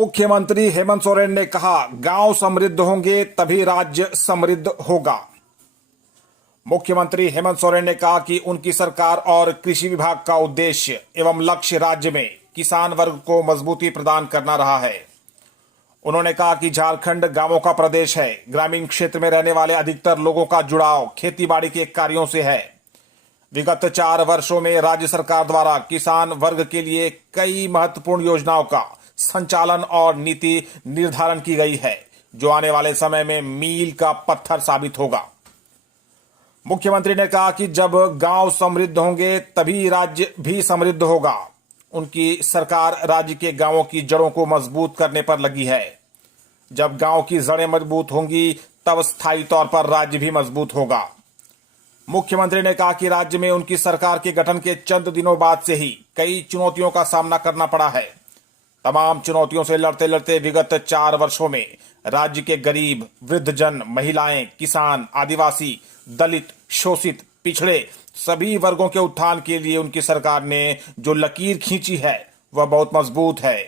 मुख्यमंत्री हेमंत सोरेन ने कहा, गांव समृद्ध होंगे तभी राज्य समृद्ध होगा। मुख्यमंत्री हेमंत सोरेन ने कहा कि उनकी सरकार और कृषि विभाग का उद्देश्य एवं लक्ष्य राज्य में किसान वर्ग को मजबूती प्रदान करना रहा है। उन्होंने कहा कि झारखंड गांवों का प्रदेश है। ग्रामीण क्षेत्र में रहने वाले अधिकतर लोगों का जुड़ाव खेतीबाड़ी के कार्यों से है। विगत 4 वर्षों में राज्य सरकार द्वारा किसान वर्ग के लिए कई महत्वपूर्ण योजनाओं का संचालन और नीति निर्धारण की गई है, जो आने वाले समय में मील का पत्थर साबित होगा। मुख्यमंत्री ने कहा कि जब गांव समृद्ध होंगे तभी राज्य भी समृद्ध होगा। उनकी सरकार राज्य के गांवों की जड़ों को मजबूत करने पर लगी है। जब गांव की जड़ें मजबूत होंगी तब स्थायी तौर पर राज्य भी मजबूत होगा। मुख्यमंत्री ने कहा कि राज्य में उनकी सरकार के गठन के चंद दिनों बाद से ही कई चुनौतियों का सामना करना पड़ा है। तमाम चुनौतियों से लड़ते लड़ते विगत 4 वर्षों में राज्य के गरीब, वृद्धजन, महिलाएं, किसान, आदिवासी, दलित, शोषित, पिछड़े सभी वर्गों के उत्थान के लिए उनकी सरकार ने जो लकीर खींची है वह बहुत मजबूत है।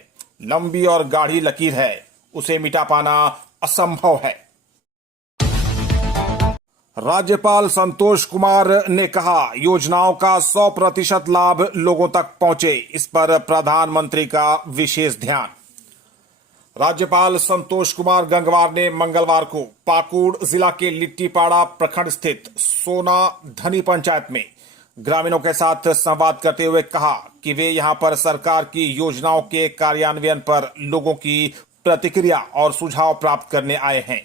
लंबी और गाढ़ी लकीर है, उसे मिटा पाना असंभव है। राज्यपाल संतोष कुमार ने कहा, योजनाओं का 100% लाभ लोगों तक पहुंचे, इस पर प्रधानमंत्री का विशेष ध्यान। राज्यपाल संतोष कुमार गंगवार ने मंगलवार को पाकुड़ जिला के लिट्टीपाड़ा प्रखंड स्थित सोना धनी पंचायत में ग्रामीणों के साथ संवाद करते हुए कहा कि वे यहां पर सरकार की योजनाओं के कार्यान्वयन पर लोगों की प्रतिक्रिया और सुझाव प्राप्त करने आए हैं।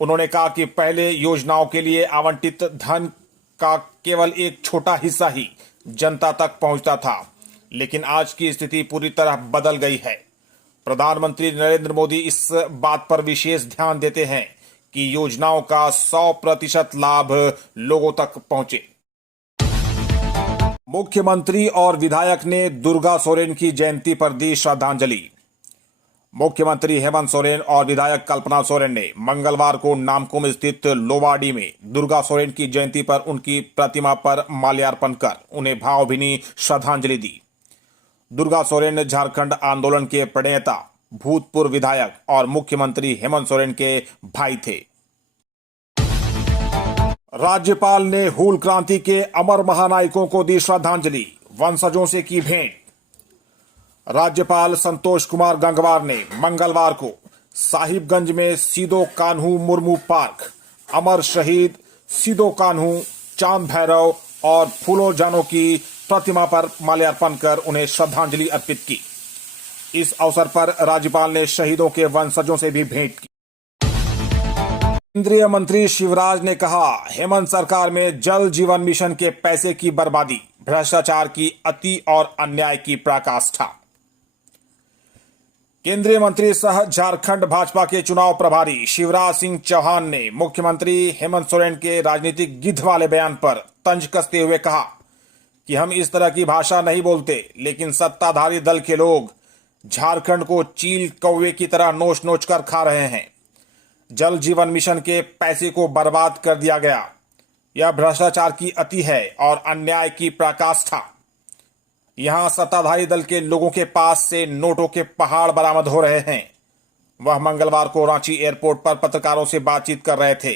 उन्होंने कहा कि पहले योजनाओं के लिए आवंटित धन का केवल एक छोटा हिस्सा ही जनता तक पहुंचता था, लेकिन आज की स्थिति पूरी तरह बदल गई है। प्रधानमंत्री नरेंद्र मोदी इस बात पर विशेष ध्यान देते हैं कि योजनाओं का 100% लाभ लोगों तक पहुंचे। मुख्यमंत्री और विधायक ने दुर्गा सोरेन की जयंती पर दी श्रद्धांजलि। मुख्यमंत्री हेमंत सोरेन और विधायक कल्पना सोरेन ने मंगलवार को नामकुम स्थित लोवाडी में दुर्गा सोरेन की जयंती पर उनकी प्रतिमा पर माल्यार्पण कर उन्हें भावभीनी श्रद्धांजलि दी। दुर्गा सोरेन झारखंड आंदोलन के प्रणेता, भूतपूर्व विधायक और मुख्यमंत्री हेमंत सोरेन के भाई थे। राज्यपाल ने हूल क्रांति के अमर महानायकों को दी श्रद्धांजलि, वंशजों से की भेंट। राज्यपाल संतोष कुमार गंगवार ने मंगलवार को साहिबगंज में सिदो कान्हू मुर्मू पार्क, अमर शहीद सिदो कान्हू, चांद भैरव और फूलो जानो की प्रतिमा पर माल्यार्पण कर उन्हें श्रद्धांजलि अर्पित की। इस अवसर पर राज्यपाल ने शहीदों के वंशजों से भी भेंट की। केंद्रीय मंत्री शिवराज ने कहा, हेमंत सरकार में जल जीवन मिशन के पैसे की बर्बादी, भ्रष्टाचार की अति और अन्याय की पराकाष्ठा। केंद्रीय मंत्री सह झारखंड भाजपा के चुनाव प्रभारी शिवराज सिंह चौहान ने मुख्यमंत्री हेमंत सोरेन के राजनीतिक गिद्ध वाले बयान पर तंज कसते हुए कहा कि हम इस तरह की भाषा नहीं बोलते, लेकिन सत्ताधारी दल के लोग झारखंड को चील कौवे की तरह नोच नोच कर खा रहे हैं। जल जीवन मिशन के पैसे को बर्बाद कर दिया गया। यह भ्रष्टाचार की अति है और अन्याय की पराकाष्ठा। यहां सत्ताधारी दल के लोगों के पास से नोटों के पहाड़ बरामद हो रहे हैं। वह मंगलवार को रांची एयरपोर्ट पर पत्रकारों से बातचीत कर रहे थे।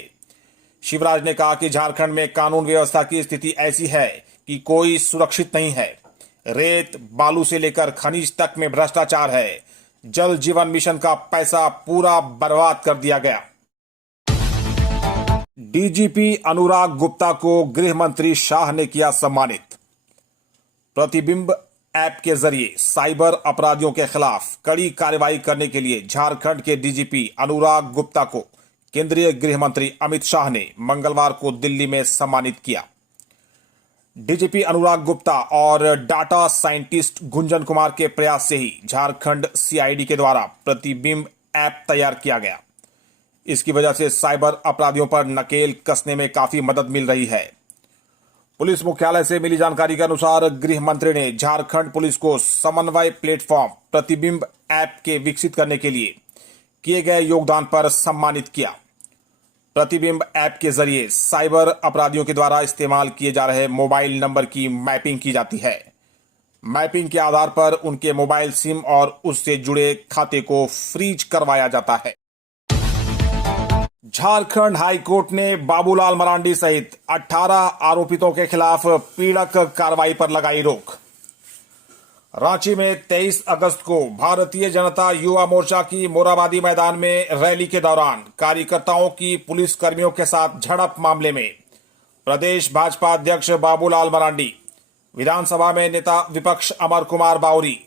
शिवराज ने कहा कि झारखंड में कानून व्यवस्था की स्थिति ऐसी है कि कोई सुरक्षित नहीं है। रेत, बालू से लेकर खनिज तक में भ्रष्टाचार है। जल जीवन मिशन का पैसा पूरा बर्बाद कर दिया गया। डीजीपी अनुराग गुप्ता को गृह मंत्री शाह ने किया सम्मानित। प्रतिबिंब ऐप के जरिए साइबर अपराधियों के खिलाफ कड़ी कार्रवाई करने के लिए झारखंड के डीजीपी अनुराग गुप्ता को केंद्रीय गृह मंत्री अमित शाह ने मंगलवार को दिल्ली में सम्मानित किया। डीजीपी अनुराग गुप्ता और डाटा साइंटिस्ट गुंजन कुमार के प्रयास से ही झारखंड सीआईडी के द्वारा प्रतिबिंब ऐप तैयार किया गया। इसकी वजह से साइबर अपराधियों पर नकेल कसने में काफी मदद मिल रही है। पुलिस मुख्यालय से मिली जानकारी के अनुसार गृह मंत्री ने झारखंड पुलिस को समन्वय प्लेटफॉर्म प्रतिबिंब ऐप के विकसित करने के लिए किए गए योगदान पर सम्मानित किया। प्रतिबिंब ऐप के जरिए साइबर अपराधियों के द्वारा इस्तेमाल किए जा रहे मोबाइल नंबर की मैपिंग की जाती है। मैपिंग के आधार पर उनके मोबाइल सिम और उससे जुड़े खाते को फ्रीज करवाया जाता है। झारखंड हाईकोर्ट ने बाबूलाल मरांडी सहित 18 आरोपितों के खिलाफ पीड़क कार्रवाई पर लगाई रोक। रांची में 23 अगस्त को भारतीय जनता युवा मोर्चा की मोराबादी मैदान में रैली के दौरान कार्यकर्ताओं की पुलिस कर्मियों के साथ झड़प मामले में प्रदेश भाजपा अध्यक्ष बाबूलाल मरांडी, विधानसभा में नेता विपक्ष अमर कुमार बावरी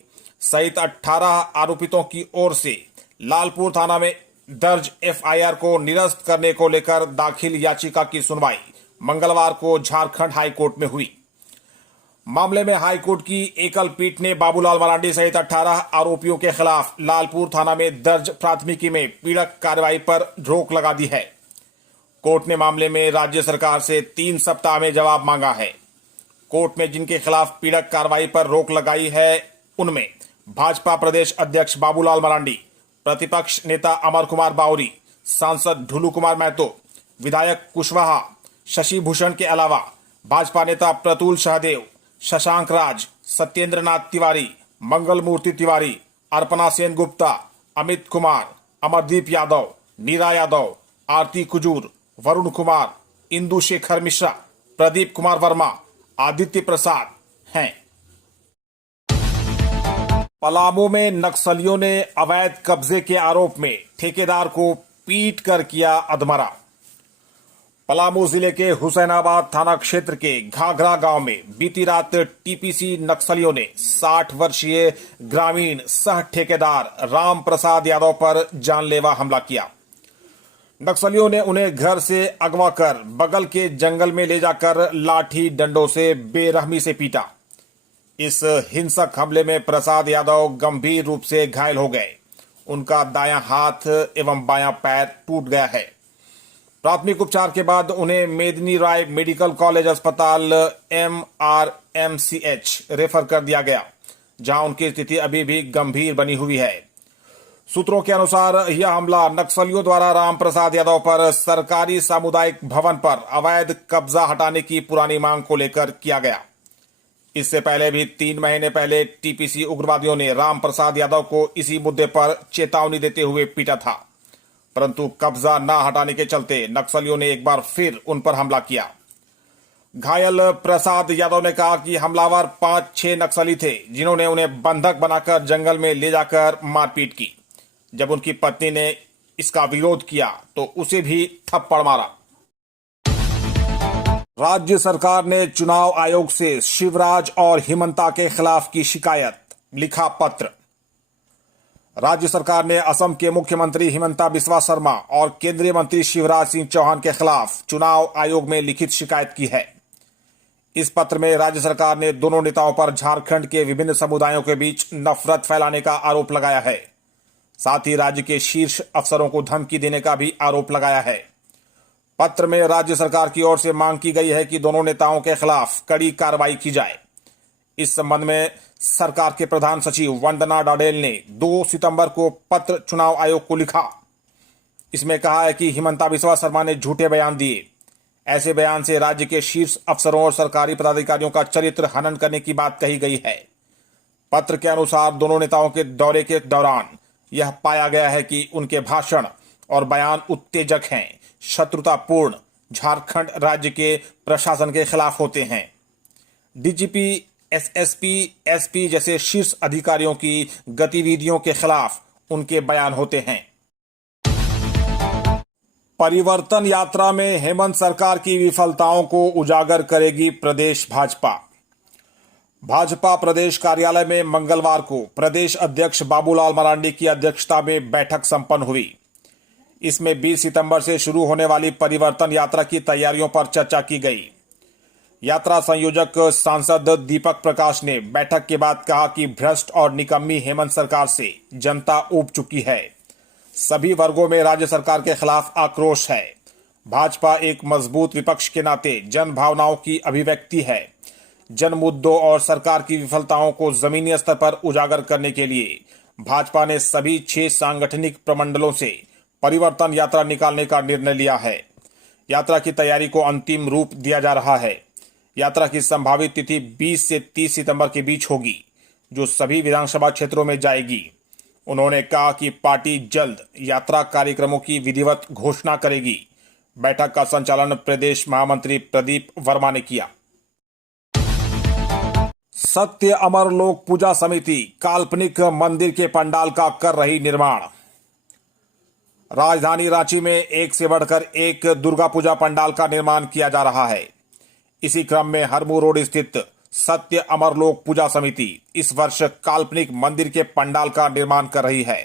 सहित 18 आरोपितों की ओर से लालपुर थाना में दर्ज एफआईआर को निरस्त करने को लेकर दाखिल याचिका की सुनवाई मंगलवार को झारखंड हाईकोर्ट में हुई। मामले में हाईकोर्ट की एकल पीठ ने बाबूलाल मरांडी सहित 18 आरोपियों के खिलाफ लालपुर थाना में दर्ज प्राथमिकी में पीड़क कार्रवाई पर रोक लगा दी है। कोर्ट ने मामले में राज्य सरकार से 3 सप्ताह में जवाब मांगा है। कोर्ट में जिनके खिलाफ पीड़क कार्रवाई पर रोक लगाई है उनमें भाजपा प्रदेश अध्यक्ष बाबूलाल मरांडी, प्रतिपक्ष नेता अमर कुमार बावरी, सांसद ढुलू कुमार महतो, विधायक कुशवाहा, शशि भूषण के अलावा भाजपा नेता प्रतुल सहदेव, शशांक राज, सत्येंद्र नाथ तिवारी, मंगल मूर्ति तिवारी, अर्पणा सेन गुप्ता, अमित कुमार, अमरदीप यादव, नीरा यादव, आरती कुजूर, वरुण कुमार, इंदु शेखर मिश्रा, प्रदीप कुमार वर्मा, आदित्य प्रसाद हैं। पलामू में नक्सलियों ने अवैध कब्जे के आरोप में ठेकेदार को पीट कर किया अधमरा। पलामू जिले के हुसैनाबाद थाना क्षेत्र के घाघरा गांव में बीती रात टीपीसी नक्सलियों ने 60 वर्षीय ग्रामीण सह ठेकेदार राम प्रसाद यादव पर जानलेवा हमला किया। नक्सलियों ने उन्हें घर से अगवा कर बगल के जंगल में ले जाकर लाठी डंडों से बेरहमी से पीटा। इस हिंसक हमले में प्रसाद यादव गंभीर रूप से घायल हो गए। उनका दायां हाथ एवं बायां पैर टूट गया है। प्राथमिक उपचार के बाद उन्हें मेदिनी राय मेडिकल कॉलेज अस्पताल MRMCH रेफर कर दिया गया, जहां उनकी स्थिति अभी भी गंभीर बनी हुई है। सूत्रों के अनुसार यह हमला नक्सलियों द्वारा राम प्रसाद यादव पर सरकारी सामुदायिक भवन पर अवैध कब्जा हटाने की पुरानी मांग को लेकर किया गया। इससे पहले भी 3 महीने पहले टीपीसी उग्रवादियों ने राम प्रसाद यादव को इसी मुद्दे पर चेतावनी देते हुए पीटा था, परंतु कब्जा न हटाने के चलते नक्सलियों ने एक बार फिर उन पर हमला किया। घायल प्रसाद यादव ने कहा कि हमलावर 5-6 नक्सली थे, जिन्होंने उन्हें बंधक बनाकर जंगल में ले जाकर मारपीट की। जब उनकी पत्नी ने इसका विरोध किया तो उसे भी थप्पड़ मारा। राज्य सरकार ने चुनाव आयोग से शिवराज और हिमंता के खिलाफ की शिकायत, लिखा पत्र। राज्य सरकार ने असम के मुख्यमंत्री हिमंता बिस्वा शर्मा और केंद्रीय मंत्री शिवराज सिंह चौहान के खिलाफ चुनाव आयोग में लिखित शिकायत की है। इस पत्र में राज्य सरकार ने दोनों नेताओं पर झारखंड के विभिन्न समुदायों के बीच नफरत फैलाने का आरोप लगाया है। साथ ही राज्य के शीर्ष अफसरों को धमकी देने का भी आरोप लगाया है। पत्र में राज्य सरकार की ओर से मांग की गई है कि दोनों नेताओं के खिलाफ कड़ी कार्रवाई की जाए। इस संबंध में सरकार के प्रधान सचिव वंदना डाडेल ने 2 सितंबर को पत्र चुनाव आयोग को लिखा। इसमें कहा है कि हिमंता बिस्वा शर्मा ने झूठे बयान दिए। ऐसे बयान से राज्य के शीर्ष अफसरों और सरकारी पदाधिकारियों का चरित्र हनन करने की बात कही गई है। पत्र के अनुसार दोनों नेताओं के दौरे के दौरान यह पाया गया है कि उनके भाषण और बयान उत्तेजक हैं, शत्रुतापूर्ण, झारखंड राज्य के प्रशासन के खिलाफ होते हैं। डीजीपी, एसएसपी, एसपी जैसे शीर्ष अधिकारियों की गतिविधियों के खिलाफ उनके बयान होते हैं। परिवर्तन यात्रा में हेमंत सरकार की विफलताओं को उजागर करेगी प्रदेश भाजपा। भाजपा प्रदेश कार्यालय में मंगलवार को प्रदेश अध्यक्ष बाबूलाल मरांडी की अध्यक्षता में बैठक संपन्न हुई। इसमें 20 सितंबर से शुरू होने वाली परिवर्तन यात्रा की तैयारियों पर चर्चा की गई। यात्रा संयोजक सांसद दीपक प्रकाश ने बैठक के बाद कहा कि भ्रष्ट और निकम्मी हेमंत सरकार से जनता ऊब चुकी है। सभी वर्गों में राज्य सरकार के खिलाफ आक्रोश है। भाजपा एक मजबूत विपक्ष के नाते जन भावनाओं की अभिव्यक्ति है। जन मुद्दों और सरकार की विफलताओं को जमीनी स्तर पर उजागर करने के लिए भाजपा ने सभी 6 सांगठनिक प्रमंडलों से परिवर्तन यात्रा निकालने का निर्णय लिया है। यात्रा की तैयारी को अंतिम रूप दिया जा रहा है। यात्रा की संभावित तिथि 20 से 30 सितंबर के बीच होगी, जो सभी विधानसभा क्षेत्रों में जाएगी। उन्होंने कहा कि पार्टी जल्द यात्रा कार्यक्रमों की विधिवत घोषणा करेगी। बैठक का संचालन प्रदेश महामंत्री प्रदीप वर्मा ने किया। सत्य अमर लोक पूजा समिति काल्पनिक मंदिर के पंडाल का कर रही निर्माण। राजधानी रांची में एक से बढ़कर एक दुर्गा पूजा पंडाल का निर्माण किया जा रहा है। इसी क्रम में हरमू रोड स्थित सत्य अमर लोक पूजा समिति इस वर्ष काल्पनिक मंदिर के पंडाल का निर्माण कर रही है।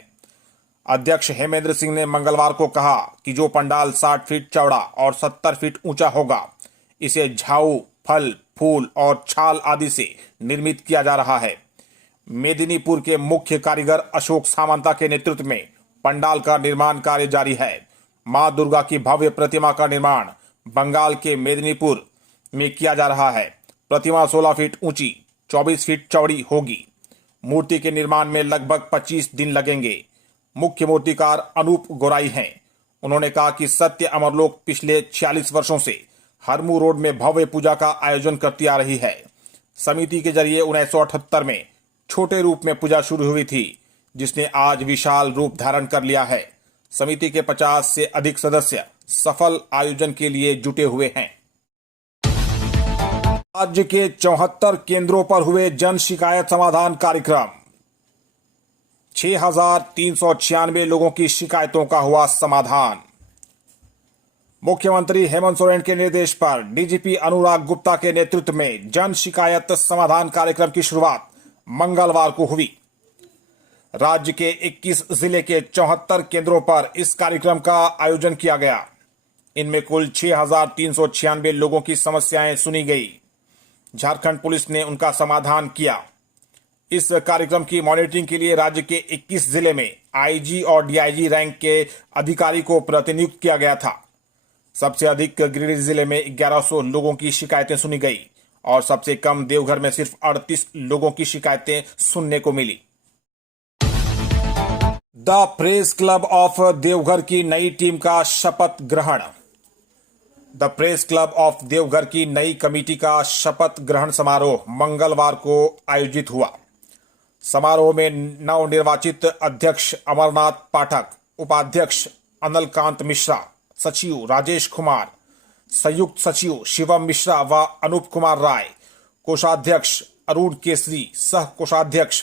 अध्यक्ष हेमेंद्र सिंह ने मंगलवार को कहा कि जो पंडाल 60 फीट चौड़ा और 70 फीट ऊंचा होगा, इसे झाऊ, फल, फूल और छाल आदि से निर्मित किया जा रहा है। मेदिनीपुर के मुख्य कारीगर अशोक सामंता के नेतृत्व में पंडाल का निर्माण कार्य जारी है। मां दुर्गा की भव्य प्रतिमा का निर्माण बंगाल के मेदिनीपुर में किया जा रहा है। प्रतिमा 16 फीट ऊंची, 24 फीट चौड़ी होगी। मूर्ति के निर्माण में लगभग 25 दिन लगेंगे। मुख्य मूर्तिकार अनूप गोराई हैं। उन्होंने कहा कि सत्य अमरलोक पिछले 46 वर्षों से हरमू रोड में भव्य पूजा का आयोजन करती आ रही है। समिति के जरिए 1978 में छोटे रूप में पूजा शुरू हुई थी, जिसने आज विशाल रूप धारण कर लिया है। समिति के 50 से अधिक सदस्य सफल आयोजन के लिए जुटे हुए हैं। राज्य के 74 केंद्रों पर हुए जन शिकायत समाधान कार्यक्रम। 6,396 लोगों की शिकायतों का हुआ समाधान। मुख्यमंत्री हेमंत सोरेन के निर्देश पर डीजीपी अनुराग गुप्ता के नेतृत्व में जन शिकायत समाधान कार्यक्रम की शुरुआत मंगलवार को हुई। राज्य के 21 जिले के 74 केंद्रों पर इस कार्यक्रम का आयोजन किया गया। इनमें कुल 6,396 लोगों की समस्याएं सुनी गई। झारखंड पुलिस ने उनका समाधान किया। इस कार्यक्रम की मॉनिटरिंग के लिए राज्य के 21 जिले में आईजी और डीआईजी रैंक के अधिकारी को प्रतिनियुक्त किया गया था। सबसे अधिक गिरिडीह जिले में 1100 लोगों की शिकायतें सुनी गई और सबसे कम देवघर में सिर्फ 38 लोगों की शिकायतें सुनने को मिली। The Press Club of Deoghar की नई टीम का शपथ ग्रहण। The Press Club of Deoghar की नई कमेटी का शपथ ग्रहण समारोह मंगलवार को आयोजित हुआ। समारोह में नवनिर्वाचित अध्यक्ष अमरनाथ पाठक, उपाध्यक्ष अनलकांत मिश्रा, सचिव राजेश कुमार, संयुक्त सचिव शिवम मिश्रा व अनूप कुमार राय, कोषाध्यक्ष अरुण केसरी, सह कोषाध्यक्ष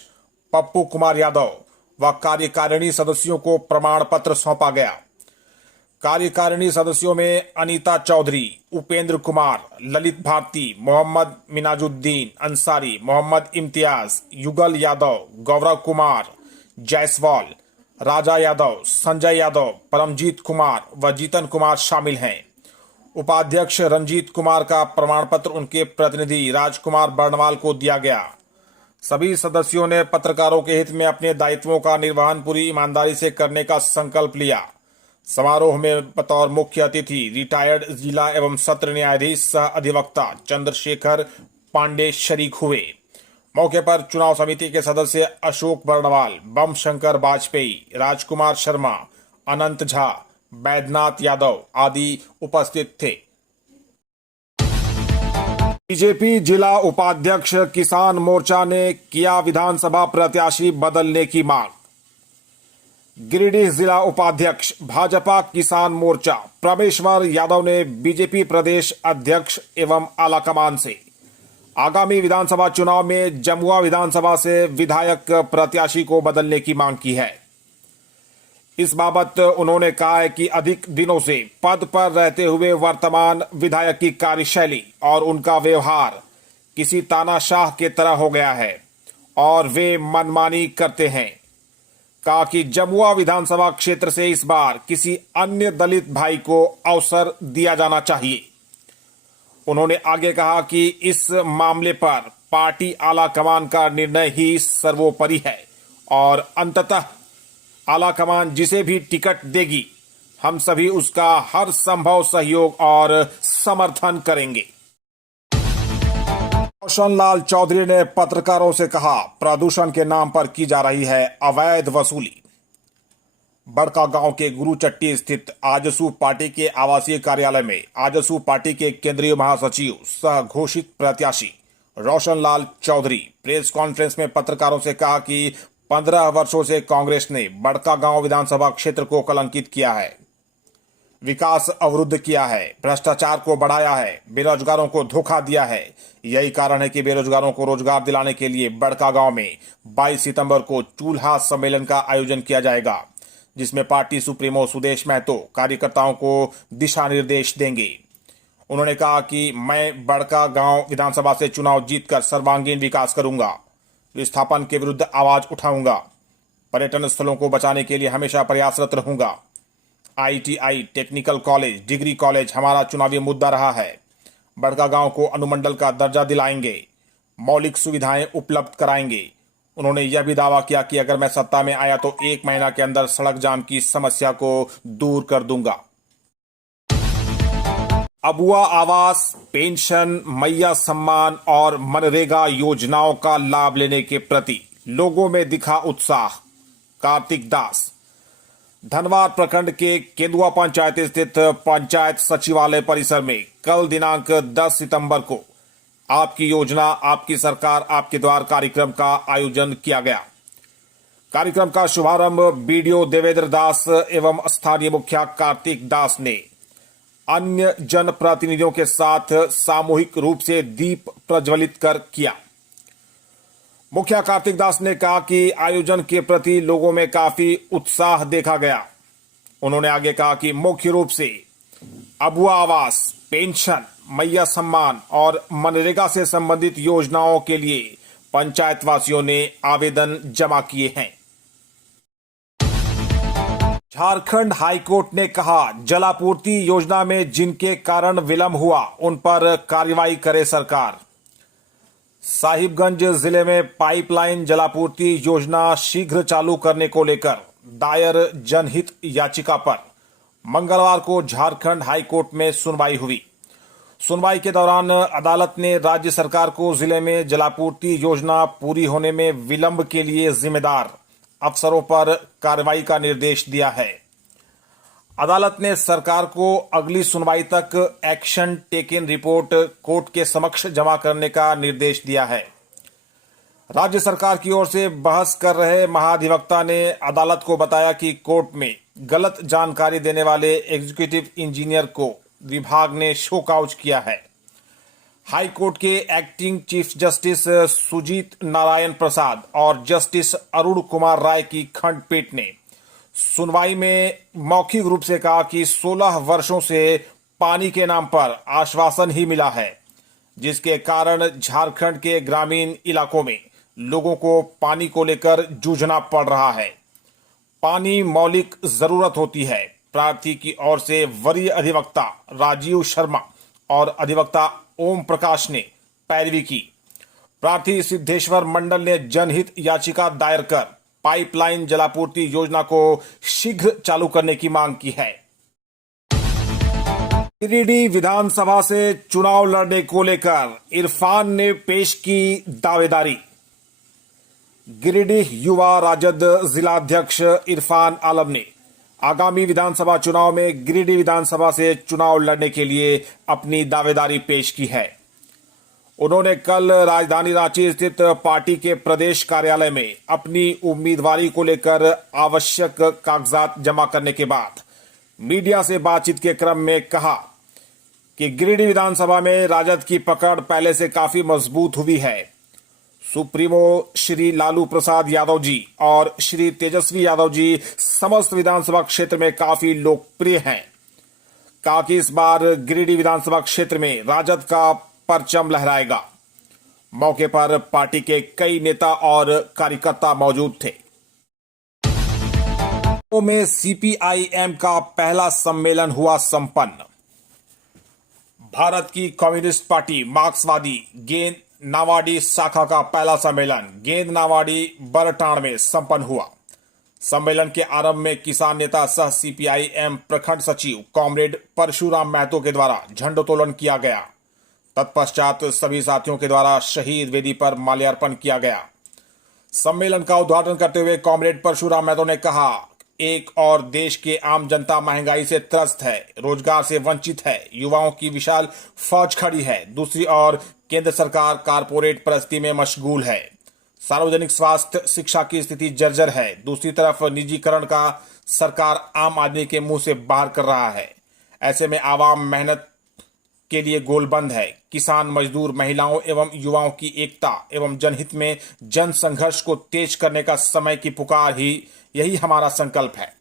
पप्पू कुमार यादव व कार्यकारिणी सदस्यों को प्रमाण पत्र सौंपा गया। कार्यकारिणी सदस्यों में अनीता चौधरी, उपेंद्र कुमार, ललित भारती, मोहम्मद मिनाजुद्दीन अंसारी, मोहम्मद इम्तियाज, युगल यादव, गौरव कुमार जायसवाल, राजा यादव, संजय यादव, परमजीत कुमार व जीतन कुमार शामिल हैं। उपाध्यक्ष रंजीत कुमार का प्रमाण पत्र उनके प्रतिनिधि राजकुमार बर्णवाल को दिया गया। सभी सदस्यों ने पत्रकारों के हित में अपने दायित्वों का निर्वहन पूरी ईमानदारी से करने का संकल्प लिया। समारोह में बतौर मुख्य अतिथि रिटायर्ड जिला एवं सत्र न्यायाधीश सह अधिवक्ता चंद्रशेखर पांडे शरीक हुए। मौके पर चुनाव समिति के सदस्य अशोक बर्णवाल, बम शंकर वाजपेयी, राजकुमार शर्मा, अनंत झा, बैद्यनाथ यादव आदि उपस्थित थे। बीजेपी जिला उपाध्यक्ष किसान मोर्चा ने किया विधानसभा प्रत्याशी बदलने की मांग। गिरिडीह जिला उपाध्यक्ष भाजपा किसान मोर्चा प्रमेश्वर यादव ने बीजेपी प्रदेश अध्यक्ष एवं आलाकमान से आगामी विधानसभा चुनाव में जमुआ विधानसभा से विधायक प्रत्याशी को बदलने की मांग की है। इस बाबत उन्होंने कहा है कि अधिक दिनों से पद पर रहते हुए वर्तमान विधायक की कार्यशैली और उनका व्यवहार किसी तानाशाह के तरह हो गया है और वे मनमानी करते हैं। कहा कि जमुआ विधानसभा क्षेत्र से इस बार किसी अन्य दलित भाई को अवसर दिया जाना चाहिए। उन्होंने आगे कहा कि इस मामले पर पार्टी आलाकमान का निर्णय ही सर्वोपरि है और अंततः आलाकमान जिसे भी टिकट देगी, हम सभी उसका हर संभव सहयोग और समर्थन करेंगे। रोशन लाल चौधरी ने पत्रकारों से कहा, प्रदूषण के नाम पर की जा रही है अवैध वसूली। बड़का गांव के गुरुचट्टी स्थित आजसू पार्टी के आवासीय कार्यालय में आजसू पार्टी के केंद्रीय महासचिव सह घोषित प्रत्याशी रोशन लाल चौधरी प्रेस कॉन्फ्रेंस में पत्रकारों से कहा कि 15 वर्षों से कांग्रेस ने बड़का गांव विधानसभा क्षेत्र को कलंकित किया है, विकास अवरुद्ध किया है, भ्रष्टाचार को बढ़ाया है, बेरोजगारों को धोखा दिया है। यही कारण है कि बेरोजगारों को रोजगार दिलाने के लिए बड़का गांव में 22 सितंबर को चूल्हा सम्मेलन का आयोजन किया जाएगा, जिसमें पार्टी सुप्रीमो सुदेश महतो कार्यकर्ताओं को दिशा निर्देश देंगे। उन्होंने कहा कि मैं बड़का गांव विधानसभा से चुनाव जीतकर सर्वांगीण विकास करूंगा, विस्थापन के विरुद्ध आवाज उठाऊंगा, पर्यटन स्थलों को बचाने के लिए हमेशा प्रयासरत रहूंगा। ITI, technical college, degree college हमारा चुनावी मुद्दा रहा है। बड़का गांव को अनुमंडल का दर्जा दिलाएंगे, मौलिक सुविधाएं उपलब्ध कराएंगे। उन्होंने यह भी दावा किया कि अगर मैं सत्ता में आया तो 1 महीना के अंदर सड़क जाम की समस्या को दूर कर दूंगा। अबुआ आवास, पेंशन, मैया सम्मान और मनरेगा योजनाओं का लाभ लेने के प्रति लोगों में दिखा उत्साह। कार्तिक दास। धनवार प्रखंड के केंदुआ पंचायत स्थित पंचायत सचिवालय परिसर में कल दिनांक 10 सितंबर को आपकी योजना, आपकी सरकार, आपके द्वार कार्यक्रम का आयोजन किया गया। कार्यक्रम का शुभारंभ बीडीओ देवेंद्र दास एवं स्थानीय मुखिया कार्तिक दास ने अन्य जनप्रतिनिधियों के साथ सामूहिक रूप से दीप प्रज्वलित कर किया। मुखिया कार्तिक दास ने कहा कि आयोजन के प्रति लोगों में काफी उत्साह देखा गया। उन्होंने आगे कहा कि मुख्य रूप से अबुआ आवास, पेंशन, मैया सम्मान और मनरेगा से संबंधित योजनाओं के लिए पंचायत वासियों ने आवेदन जमा किए हैं। झारखंड हाईकोर्ट ने कहा, जलापूर्ति योजना में जिनके कारण विलंब हुआ उन पर कार्रवाई करे सरकार। साहिबगंज जिले में पाइपलाइन जलापूर्ति योजना शीघ्र चालू करने को लेकर दायर जनहित याचिका पर मंगलवार को झारखंड हाईकोर्ट में सुनवाई हुई। सुनवाई के दौरान अदालत ने राज्य सरकार को जिले में जलापूर्ति योजना पूरी होने में विलंब के लिए जिम्मेदार अफसरों पर कार्रवाई का निर्देश दिया है। अदालत ने सरकार को अगली सुनवाई तक एक्शन टेकन रिपोर्ट कोर्ट के समक्ष जमा करने का निर्देश दिया है। राज्य सरकार की ओर से बहस कर रहे महाधिवक्ता ने अदालत को बताया कि कोर्ट में गलत जानकारी देने वाले एग्जीक्यूटिव इंजीनियर को विभाग ने शोकॉज किया है। हाई कोर्ट के acting chief justice Sujit Narayan Prasad और जस्टिस अरुण कुमार राय की खंडपीठ ने सुनवाई में मौखिक रूप से कहा कि 16 वर्षों से पानी के नाम पर आश्वासन ही मिला है, जिसके कारण झारखंड के ग्रामीण इलाकों में लोगों को पानी को लेकर जूझना पड़ रहा है। पानी मौलिक जरूरत होती है। प्रार्थी की ओर से वरीय अधिवक्ता राजीव शर्मा और अधिवक्ता ओम प्रकाश ने पैरवी की। प्रार्थी सिद्धेश्वर मंडल ने जनहित याचिका दायर कर पाइपलाइन जलापूर्ति योजना को शीघ्र चालू करने की मांग की है। गिरिडीह विधानसभा से चुनाव लड़ने को लेकर इरफान ने पेश की दावेदारी। गिरिडीह युवा राजद जिलाध्यक्ष इरफान आलम ने आगामी विधानसभा चुनाव में गिरिडीह विधानसभा से चुनाव लड़ने के लिए अपनी दावेदारी पेश की है। उन्होंने कल राजधानी रांची स्थित पार्टी के प्रदेश कार्यालय में अपनी उम्मीदवारी को लेकर आवश्यक कागजात जमा करने के बाद मीडिया से बातचीत के क्रम में कहा कि गिरिडीह विधानसभा में राजद की पकड़ पहले से काफी मजबूत हुई है। सुप्रीमो श्री लालू प्रसाद यादव जी और श्री तेजस्वी यादव जी समस्त विधानसभा क्षेत्र में काफी लोकप्रिय हैं। कहा कि इस बार गिरिडीह विधानसभा क्षेत्र में राजद का परचम लहराएगा। मौके पर पार्टी के कई नेता और कार्यकर्ता मौजूद थे। में सीपीआईएम का पहला सम्मेलन हुआ संपन्न। भारत की कम्युनिस्ट पार्टी मार्क्सवादी गेंद नावाडी शाखा का पहला सम्मेलन गेंद नावाडी बरटाण में संपन्न हुआ। सम्मेलन के आरंभ में किसान नेता सह सीपीआईएम प्रखंड सचिव कॉमरेड परशुराम महतो के द्वारा झंडोत्तोलन किया गया। तत्पश्चात सभी साथियों के द्वारा शहीद वेदी पर माल्यार्पण किया गया। सम्मेलन का उद्घाटन करते हुए कॉमरेड परशुराम महतो ने कहा एक और देश के आम जनता महंगाई से त्रस्त है, रोजगार से वंचित है, युवाओं की विशाल फौज खड़ी है। दूसरी ओर केंद्र सरकार कारपोरेट परस्ती में मशगूल है। सार्वजनिक स्वास्थ्य शिक्षा की स्थिति जर्जर है। दूसरी तरफ निजीकरण का सरकार आम आदमी के मुंह से बाहर कर रहा है। ऐसे में आवाम मेहनत के लिए गोलबंद है। किसान, मजदूर, महिलाओं एवं युवाओं की एकता एवं जनहित में जन संघर्ष को तेज करने का समय की पुकार ही यही हमारा संकल्प है।